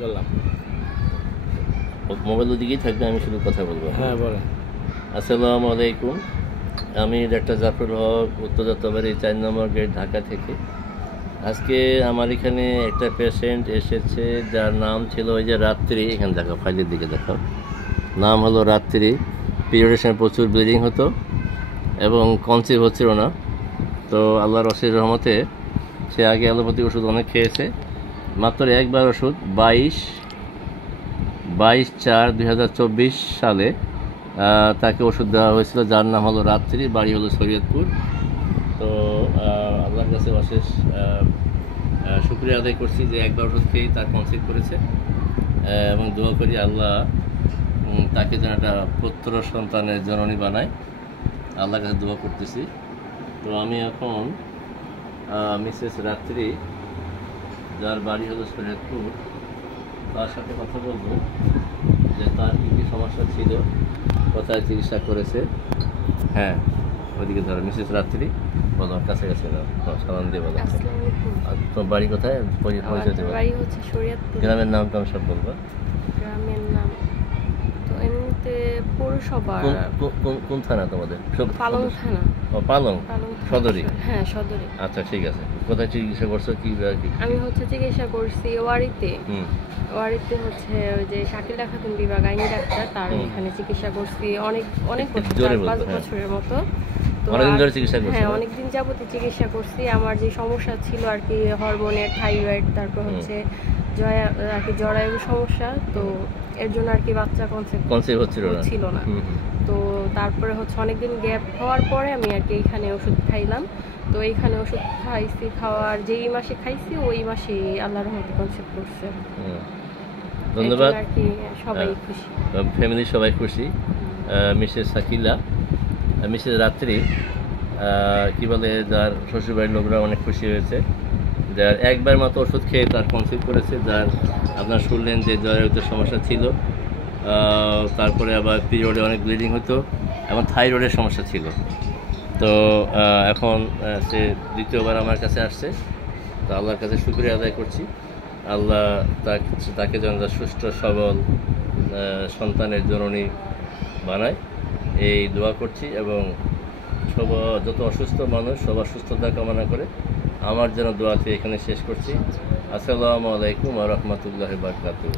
করলাম। মোবাইলের দিকেই থাকবে, আমি শুধু কথা বলবো। হ্যাঁ বলেন। আসসালামু আলাইকুম। আমি ডাক্তার জাফরুল হক, উত্তর যাত্রাবাড়ি 4 নম্বর গেট, ঢাকা থেকে। আজকে আমার এখানে একটা পেশেন্ট এসেছে যার নাম ছিল ওই যে রাত্রি, এখানে দেখো, ফাইলের দিকে দেখো, নাম হলো রাত্রি। পিরিয়ডের সময় প্রচুর ব্লিডিং হতো এবং কনসিভ হচ্ছিল না। তো আল্লাহর অশেষ রহমতে সে আগে অ্যালোপ্যাথি ওষুধ অনেক খেয়েছে। মাত্র একবার ওষুধ 22/4/2024 সালে তাকে ওষুধ দেওয়া হয়েছিল, যার নাম হলো রাত্রি, বাড়ি হলো শরীয়তপুর। তো আল্লাহর কাছে অশেষ শুকরিয়া আদায় করছি যে একবার ওষুধ খেয়েই তার কনসিভ করেছে, এবং দোয়া করি আল্লাহ তাকে যেন একটা পুত্র সন্তানের জননী বানায়। আল্লাহর কাছে দোয়া করতেছি। তো আমি এখন মিসেস রাত্রি, যার বাড়ি হলো শরীয়তপুর, তার সাথে কথা বলবো যে তার কী কী সমস্যা ছিল, কোথায় চিকিৎসা করেছে। হ্যাঁ, ওইদিকে ধরো, মিসেস রাত্রি, বলো, কাছাকাছি সালাম দিয়ে বলো। আর তোমার বাড়ি কোথায়, পরিচয় দেবো? বাড়ি হচ্ছে শরীয়তপুর। গ্রামের নাম টাম সব বলবো। গ্রামের নাম তো এমনিতে পৌরসভা। কোন থানা তোমাদের? পালং থানা। ও, পালং সদরি। হ্যাঁ, সদরি। আচ্ছা, ঠিক আছে। কোথায় চিকিৎসা করছো, কি? আমি হচ্ছে চিকিৎসা করছি ওয়ারিতে। ওয়ারিতে হচ্ছে ওই যে শাকিলা খাতুন বিভাগ, আইনি ডাক্তার, তার এখানে চিকিৎসা করছি অনেক বছর, 5 বছরের মতো। অনেকদিন ধরে চিকিৎসা করছি। হ্যাঁ, অনেকদিন যাবতীয় চিকিৎসা করছি। আমার যে সমস্যা ছিল আর কি, হরমোনের, থাইরয়েড, তারপর হচ্ছে জরায়ুর সমস্যা, তো এর জন্য আর কি বাচ্চা কনসেপ্ট হচ্ছিল না। তো তারপরে হচ্ছে অনেকদিন গ্যাপ হওয়ার পরে আমি আর কি এইখানে ওষুধ খাইলাম। তো এইখানে ওষুধ খাইছি, খাওয়ার যেই মাসে খাইছি ওই মাসে আল্লাহর রহমতে কনসেপ্ট করছে। ধন্যবাদ। আর কি সবাই খুশি, ফ্যামিলি সবাই খুশি। মিসেস শাকিলা, মিসেস রাত্রি, কি বলে, যার শ্বশুরবাড়ির লোকরা অনেক খুশি হয়েছে, যার একবার মাত্র ওষুধ খেয়ে তার কনসিভ করেছে, যার আপনার শুনলেন যে জরায়ুতে সমস্যা ছিল, তারপরে আবার পিরিয়ডে অনেক ব্লিডিং হতো এবং থাইরয়েডের সমস্যা ছিল। তো এখন সে দ্বিতীয়বার আমার কাছে আসছে। তো আল্লাহর কাছে শুকরিয়া আদায় করছি। আল্লাহ তাকে যেন সুস্থ সবল সন্তানের জননী বানায়, এই দোয়া করছি। এবং যত অসুস্থ মানুষ সবার সুস্থতা কামনা করে আমার যেন দোয়াতে এখানে শেষ করছি। আসসালামু আলাইকুম ওয়া রাহমাতুল্লাহি ওয়া বারাকাতুহু।